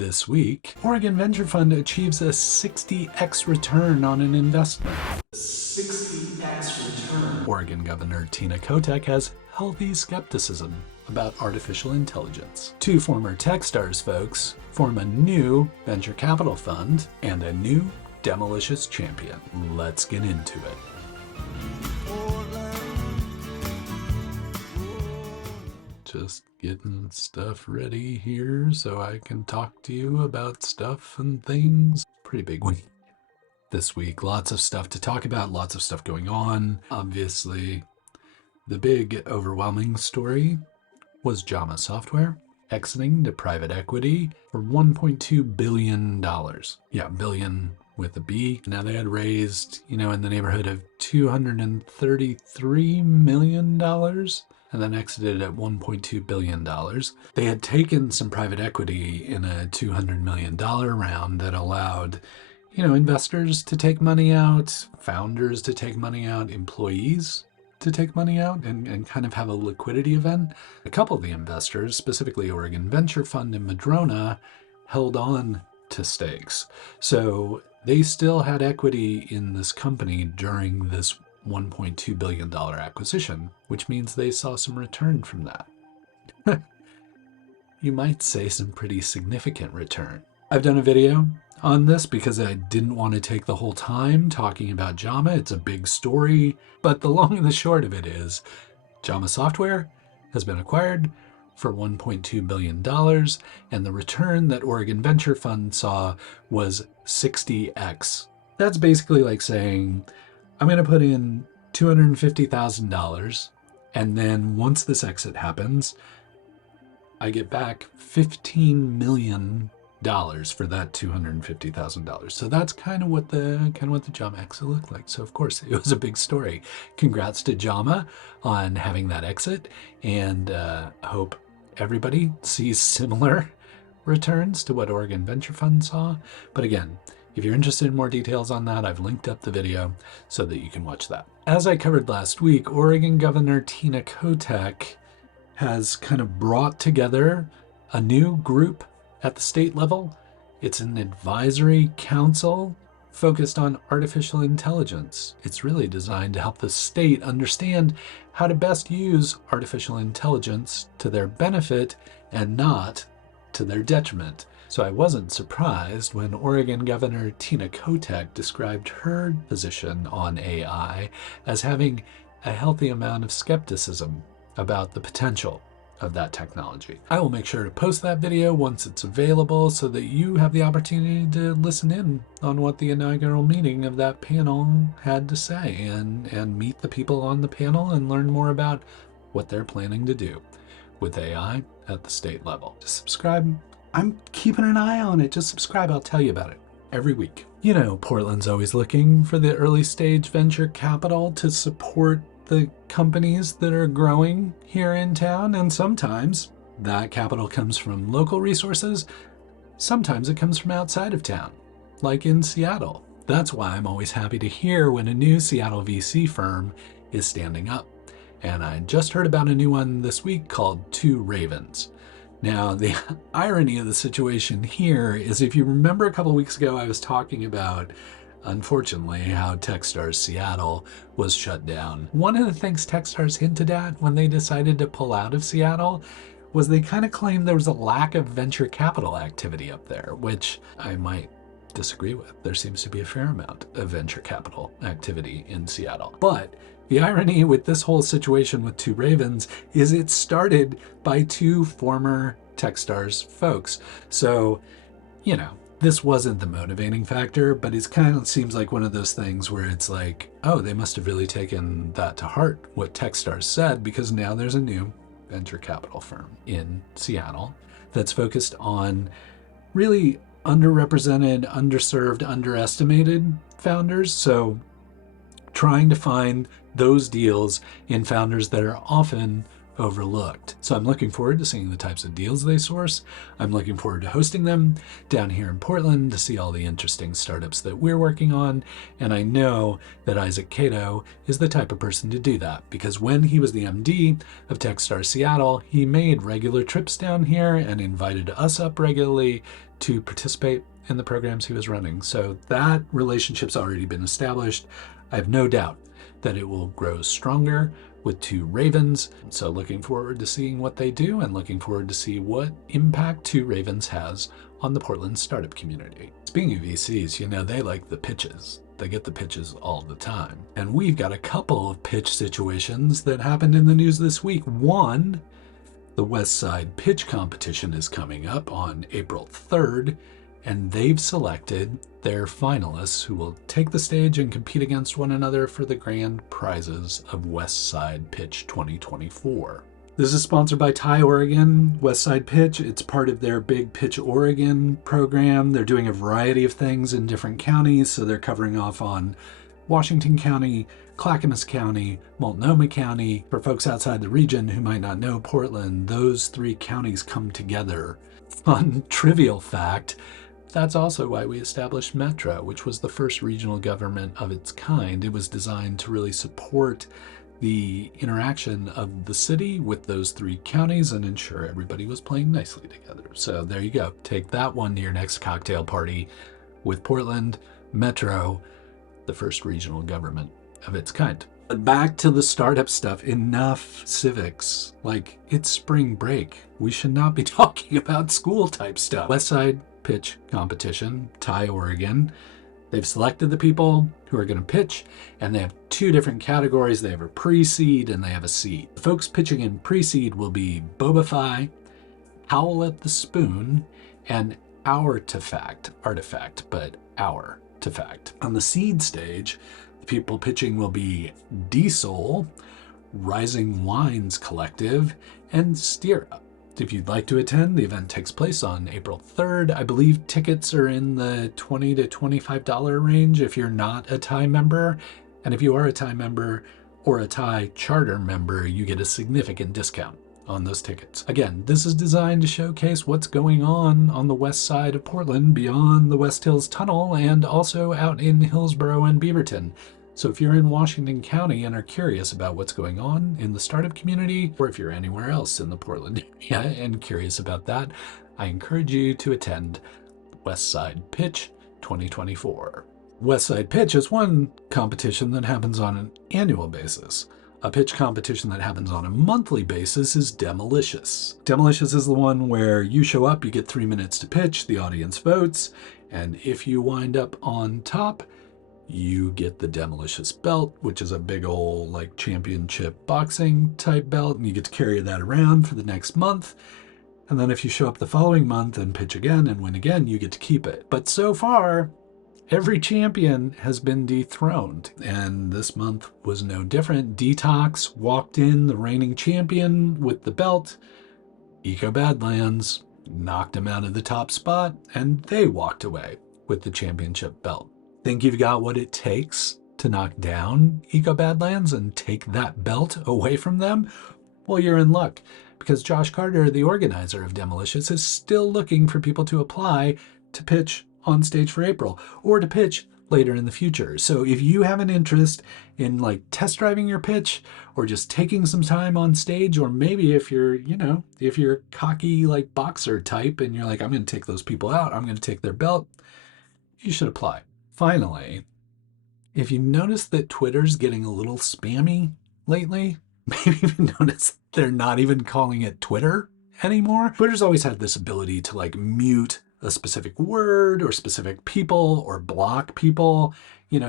This week, Oregon Venture Fund achieves a 60x return on an investment. 60x return. Oregon Governor Tina Kotek has healthy skepticism about artificial intelligence. Two former Techstars folks form a new venture capital fund and a new Demolicious champion. Let's get into it. Just getting stuff ready here so I can talk to you about stuff and things. Pretty big week this week. Lots of stuff to talk about, lots of stuff going on. Obviously, the big overwhelming story was Jama Software exiting to private equity for $1.2 billion. Yeah, billion with a B. Now they had raised, in the neighborhood of $233 million. And then exited at $1.2 billion. They had taken some private equity in a $200 million round that allowed, investors to take money out, founders to take money out, employees to take money out and kind of have a liquidity event. A couple of the investors, specifically Oregon Venture Fund and Madrona, held on to stakes. So they still had equity in this company during this $1.2 billion acquisition, which means they saw some return from that. You might say some pretty significant return. I've done a video on this because I didn't want to take the whole time talking about Jama. It's a big story, but the long and the short of it is Jama Software has been acquired for $1.2 billion, and the return that Oregon Venture Fund saw was 60x. That's basically like saying, I'm going to put in $250,000, and then once this exit happens, I get back $15 million for that $250,000. So that's kind of what the Jama exit looked like. So of course it was a big story. Congrats to Jama on having that exit, and I hope everybody sees similar returns to what Oregon Venture Fund saw. But again, if you're interested in more details on that, I've linked up the video so that you can watch that. As I covered last week, Oregon Governor Tina Kotek has kind of brought together a new group at the state level. It's an advisory council focused on artificial intelligence. It's really designed to help the state understand how to best use artificial intelligence to their benefit and not to their detriment. So I wasn't surprised when Oregon Governor Tina Kotek described her position on AI as having a healthy amount of skepticism about the potential of that technology. I will make sure to post that video once it's available so that you have the opportunity to listen in on what the inaugural meeting of that panel had to say and meet the people on the panel and learn more about what they're planning to do with AI at the state level. To subscribe, I'm keeping an eye on it. Just subscribe. I'll tell you about it every week. Portland's always looking for the early stage venture capital to support the companies that are growing here in town. And sometimes that capital comes from local resources. Sometimes it comes from outside of town, like in Seattle. That's why I'm always happy to hear when a new Seattle VC firm is standing up. And I just heard about a new one this week called Two Ravens. Now, the irony of the situation here is, if you remember a couple weeks ago, I was talking about, unfortunately, how Techstars Seattle was shut down. One of the things Techstars hinted at when they decided to pull out of Seattle was they kind of claimed there was a lack of venture capital activity up there, which I might disagree with. There seems to be a fair amount of venture capital activity in Seattle. But the irony with this whole situation with Two Ravens is it started by two former Techstars folks. So, this wasn't the motivating factor, but it kind of seems like one of those things where it's like, oh, they must have really taken that to heart, what Techstars said, because now there's a new venture capital firm in Seattle that's focused on really underrepresented, underserved, underestimated founders. So trying to find those deals in founders that are often overlooked. So I'm looking forward to seeing the types of deals they source. I'm looking forward to hosting them down here in Portland to see all the interesting startups that we're working on. And I know that Isaac Cato is the type of person to do that, because when he was the MD of Techstars Seattle, he made regular trips down here and invited us up regularly to participate in the programs he was running. So that relationship's already been established. I have no doubt that it will grow stronger with Two Ravens. So looking forward to seeing what they do and looking forward to see what impact Two Ravens has on the Portland startup community. Speaking of VCs, you know, they like the pitches. They get the pitches all the time. And we've got a couple of pitch situations that happened in the news this week. One, the Westside Pitch competition is coming up on April 3rd, and they've selected their finalists who will take the stage and compete against one another for the grand prizes of Westside Pitch 2024. This is sponsored by TiE Oregon Westside Pitch. It's part of their Big Pitch Oregon program. They're doing a variety of things in different counties, so they're covering off on Washington County, Clackamas County, Multnomah County. For folks outside the region who might not know Portland, those three counties come together. Fun trivial fact, that's also why we established Metro, which was the first regional government of its kind. It was designed to really support the interaction of the city with those three counties and ensure everybody was playing nicely together. So there you go. Take that one to your next cocktail party with Portland, Metro, the first regional government of its kind. But back to the startup stuff. Enough civics. Like, it's spring break. We should not be talking about school type stuff. Westside Pitch competition, TiE Oregon. They've selected the people who are going to pitch, and they have two different categories. They have a pre-seed and they have a seed. The folks pitching in pre-seed will be Bobify, Howl at the Spoon, and Artifact, but Artifact. On the seed stage, the people pitching will be Diesel, Rising Wines Collective, and Steer Up. If you'd like to attend, the event takes place on April 3rd. I believe tickets are in the $20 to $25 range if you're not a TiE member. And if you are a TiE member or a TiE charter member, you get a significant discount on those tickets. Again, this is designed to showcase what's going on the west side of Portland beyond the West Hills Tunnel and also out in Hillsborough and Beaverton. So if you're in Washington County and are curious about what's going on in the startup community, or if you're anywhere else in the Portland area and curious about that, I encourage you to attend Westside Pitch 2024. Westside Pitch is one competition that happens on an annual basis. A pitch competition that happens on a monthly basis is Demolicious. Demolicious is the one where you show up, you get 3 minutes to pitch, the audience votes, and if you wind up on top, you get the Demolicious belt, which is a big old like championship boxing type belt, and you get to carry that around for the next month. And then if you show up the following month and pitch again and win again, you get to keep it. But so far, every champion has been dethroned, and this month was no different. Detox walked in the reigning champion with the belt. Ecobadlandz knocked him out of the top spot, and they walked away with the championship belt. Think you've got what it takes to knock down Ecobadlandz and take that belt away from them? Well, you're in luck, because Josh Carter, the organizer of Demolicious, is still looking for people to apply to pitch on stage for April or to pitch later in the future. So if you have an interest in like test driving your pitch or just taking some time on stage, or maybe if you're, if you're a cocky like boxer type and you're like, I'm going to take those people out, I'm going to take their belt, you should apply. Finally, if you notice that Twitter's getting a little spammy lately, maybe you've noticed they're not even calling it Twitter anymore. Twitter's always had this ability to like mute a specific word or specific people or block people,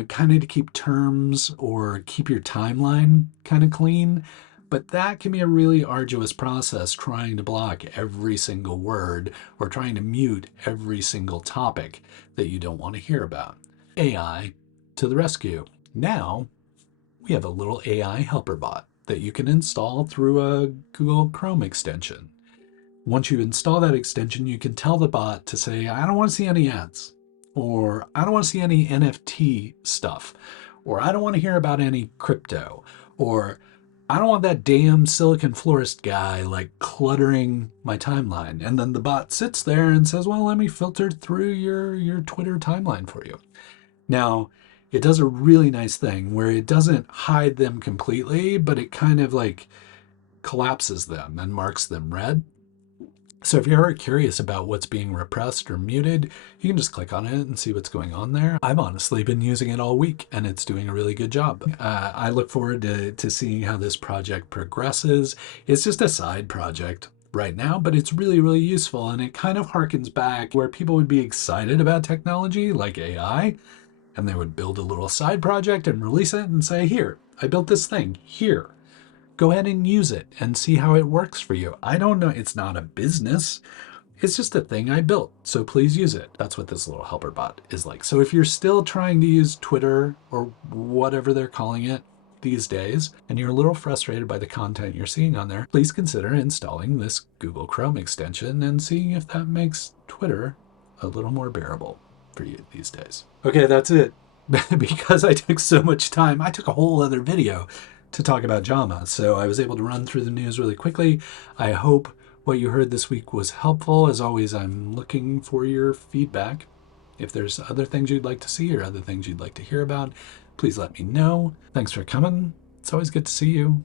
kind of to keep terms or keep your timeline kind of clean. But that can be a really arduous process, trying to block every single word or trying to mute every single topic that you don't want to hear about. AI to the rescue. Now, we have a little AI helper bot that you can install through a Google Chrome extension. Once you install that extension, you can tell the bot to say, I don't want to see any ads, or I don't want to see any NFT stuff, or I don't want to hear about any crypto, or I don't want that damn Silicon Florist guy like cluttering my timeline. And then the bot sits there and says, well, let me filter through your Twitter timeline for you. Now, it does a really nice thing where it doesn't hide them completely, but it kind of like collapses them and marks them red. So if you're ever curious about what's being repressed or muted, you can just click on it and see what's going on there. I've honestly been using it all week and it's doing a really good job. I look forward to seeing how this project progresses. It's just a side project right now, but it's really, really useful. And it kind of harkens back where people would be excited about technology like AI, and they would build a little side project and release it and say, here, I built this thing, here. Go ahead and use it and see how it works for you. I don't know. It's not a business. It's just a thing I built. So please use it. That's what this little helper bot is like. So if you're still trying to use Twitter or whatever they're calling it these days, and you're a little frustrated by the content you're seeing on there, please consider installing this Google Chrome extension and seeing if that makes Twitter a little more bearable for you these days. Okay, that's it. Because I took so much time, I took a whole other video to talk about Jama, so I was able to run through the news really quickly. I hope what you heard this week was helpful. As always, I'm looking for your feedback. If there's other things you'd like to see or other things you'd like to hear about, please let me know. Thanks for coming. It's always good to see you.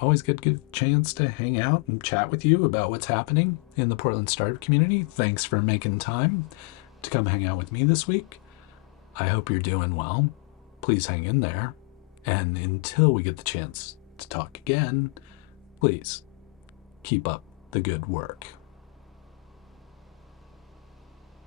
Always good to get a chance to hang out and chat with you about what's happening in the Portland startup community. Thanks for making time to come hang out with me this week. I hope you're doing well. Please hang in there. And until we get the chance to talk again, please keep up the good work.